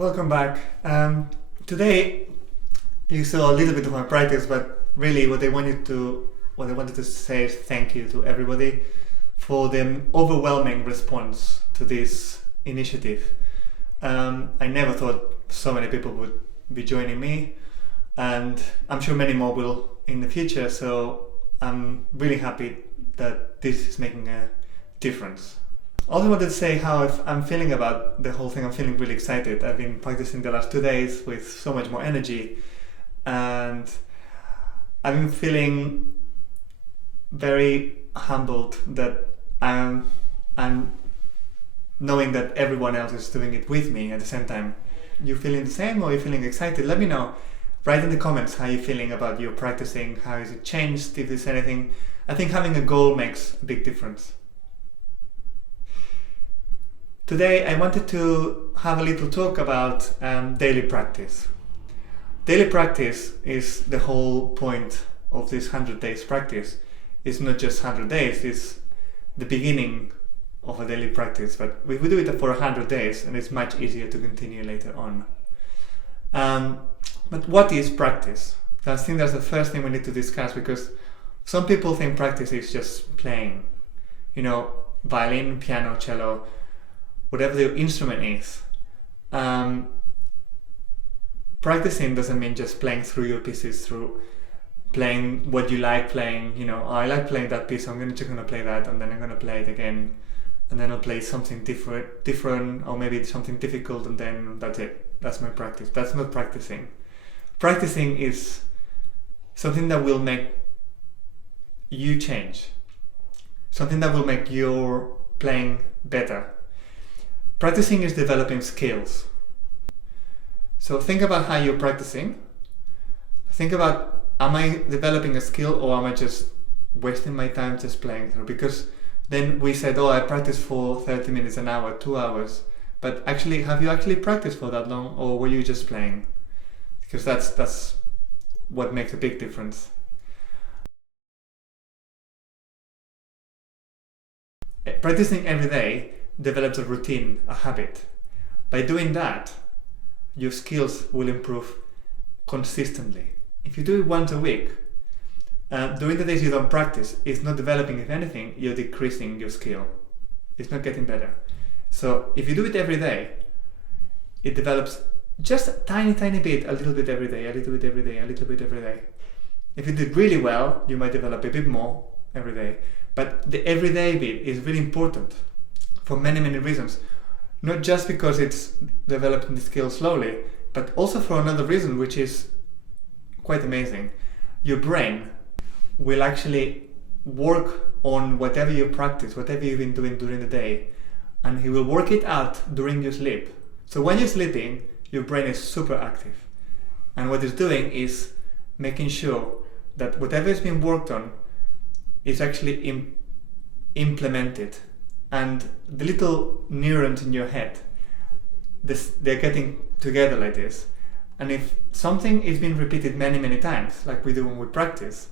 Welcome back. Today you saw a little bit of my practice, but really what I wanted to say is thank you to everybody for the overwhelming response to this initiative. I never thought so many people would be joining me, and I'm sure many more will in the future. So I'm really happy that this is making a difference. I also wanted to say how I'm feeling about the whole thing. I'm feeling really excited. I've been practicing the last 2 days with so much more energy, and I've been feeling very humbled that I'm knowing that everyone else is doing it with me at the same time. You feeling the same, or you feeling excited? Let me know. Write in the comments how you're feeling about your practicing, how has it changed, if there's anything. I think having a goal makes a big difference. Today I wanted to have a little talk about daily practice. Daily practice is the whole point of this 100 days practice. It's not just 100 days, it's the beginning of a daily practice, but we do it for 100 days and it's much easier to continue later on. But what is practice? I think that's the first thing we need to discuss, because some people think practice is just playing, violin, piano, cello, whatever the instrument is. Practicing doesn't mean just playing through your pieces, through playing what you like playing. I like playing that piece, so I'm just going to play that, and then I'm going to play it again, and then I'll play something different, or maybe something difficult, and then that's it. That's my practice. That's not practicing. Practicing is something that will make you change, something that will make your playing better. Practicing is developing skills. So think about how you're practicing. Think about, am I developing a skill, or am I just wasting my time just playing through? Because then we said, I practiced for 30 minutes, an hour, 2 hours. But actually, have you actually practiced for that long, or were you just playing? Because that's what makes a big difference. Practicing every day develops a routine, a habit. By doing that, your skills will improve consistently. If you do it once a week, during the days you don't practice, it's not developing. If anything, you're decreasing your skill. It's not getting better. So if you do it every day, it develops just a tiny bit, a little bit every day, a little bit every day, a little bit every day. If you did really well, you might develop a bit more every day. But the everyday bit is really important for many reasons. Not just because it's developing the skill slowly, but also for another reason, which is quite amazing. Your brain will actually work on whatever you practice, whatever you've been doing during the day, and he will work it out during your sleep. So when you're sleeping, your brain is super active. And what it's doing is making sure that whatever has been worked on is actually implemented. And the little neurons in your head, they're getting together like this. And if something is being repeated many times, like we do when we practice,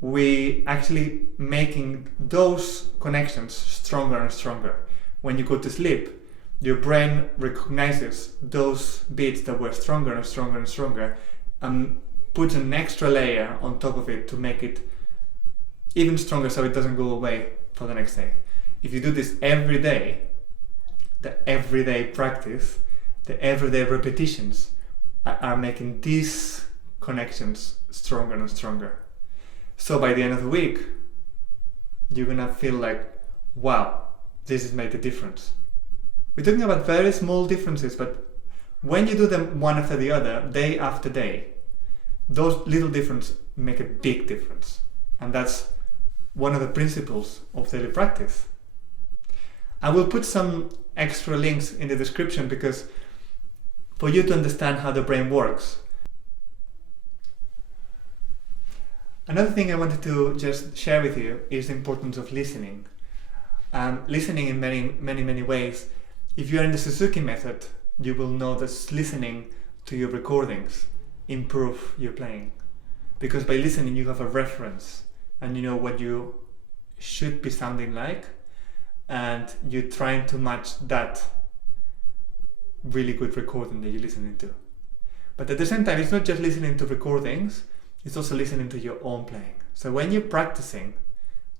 we actually making those connections stronger and stronger. When you go to sleep, your brain recognizes those bits that were stronger and stronger and stronger, and puts an extra layer on top of it to make it even stronger, so it doesn't go away for the next day. If you do this every day, the everyday practice, the everyday repetitions are making these connections stronger and stronger. So by the end of the week, you're gonna feel like, wow, this has made a difference. We're talking about very small differences, but when you do them one after the other, day after day, those little differences make a big difference. And that's one of the principles of daily practice. I will put some extra links in the description, because for you to understand how the brain works. Another thing I wanted to just share with you is the importance of listening. Listening in many ways. If you're in the Suzuki method, you will know that listening to your recordings improve your playing. Because by listening, you have a reference, and you know what you should be sounding like, and you're trying to match that really good recording that you're listening to. But at the same time, it's not just listening to recordings, it's also listening to your own playing. So when you're practicing,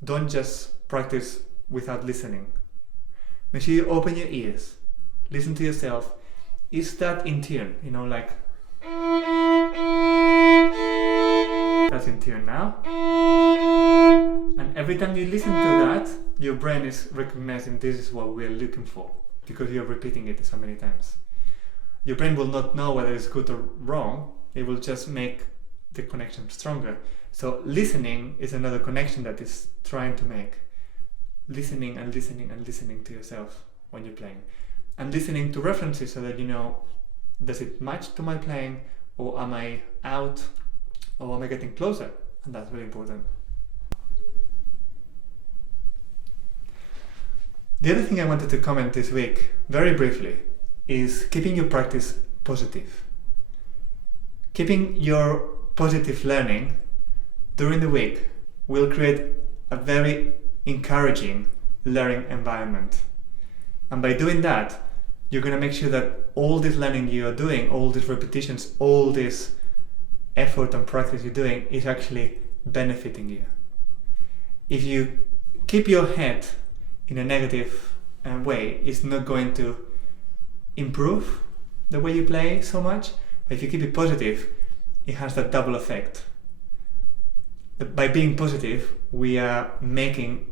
don't just practice without listening. Make sure you open your ears, listen to yourself. Is that in tune? You know, like that's in tune now. And every time you listen to that, your brain is recognizing this is what we're looking for, because you're repeating it so many times. Your brain will not know whether it's good or wrong, it will just make the connection stronger. So listening is another connection that is trying to make. Listening and listening and listening to yourself when you're playing. And listening to references so that you know, does it match to my playing, or am I out, or am I getting closer? And that's very important. The other thing I wanted to comment this week, very briefly, is keeping your practice positive. Keeping your positive learning during the week will create a very encouraging learning environment. And by doing that, you're going to make sure that all this learning you're doing, all these repetitions, all this effort and practice you're doing is actually benefiting you. If you keep your head in a negative way, it's not going to improve the way you play so much. But if you keep it positive, it has that double effect. By being positive, we are making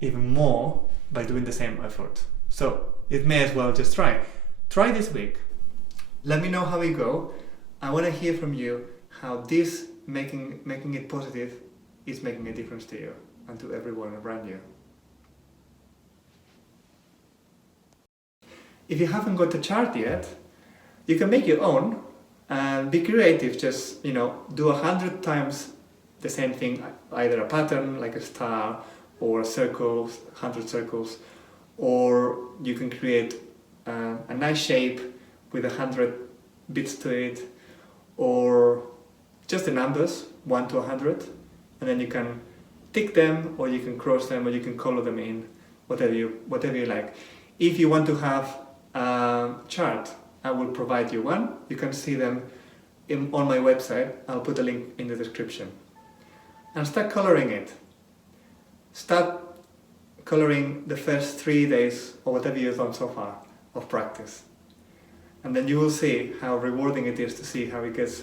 even more by doing the same effort. So it may as well just try. Try this week. Let me know how it go. I want to hear from you how this making it positive is making a difference to you and to everyone around you. If you haven't got a chart yet, you can make your own and be creative. Just, do 100 times the same thing, either a pattern like a star or circles, 100 circles, or you can create a nice shape with 100 bits to it, or just the numbers 1 to 100, and then you can tick them, or you can cross them, or you can color them in, whatever you like. If you want to have a chart, I will provide you one. You can see them on my website. I'll put a link in the description. And start coloring it. Start coloring the first 3 days or whatever you've done so far of practice. And then you will see how rewarding it is to see how it gets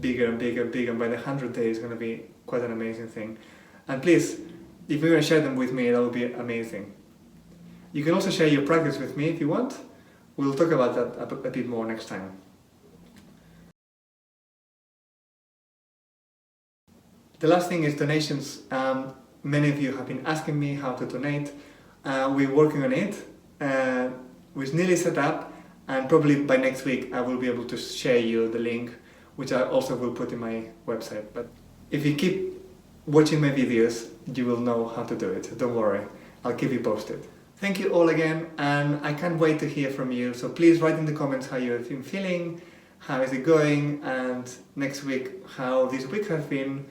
bigger and bigger and bigger. And by the 100th day, it's going to be quite an amazing thing. And please, if you want to share them with me, that would be amazing. You can also share your practice with me if you want. We'll talk about that a bit more next time. The last thing is donations. Many of you have been asking me how to donate. We're working on it. We're nearly set up, and probably by next week I will be able to share you the link, which I also will put in my website. But if you keep watching my videos, you will know how to do it. Don't worry, I'll keep you posted. Thank you all again, and I can't wait to hear from you. So please write in the comments how you've been feeling, how is it going, and next week how this week has been.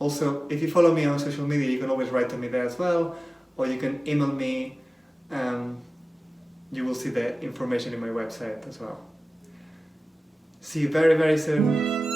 Also, if you follow me on social media, you can always write to me there as well, or you can email me. You will see the information in my website as well. See you very, very soon.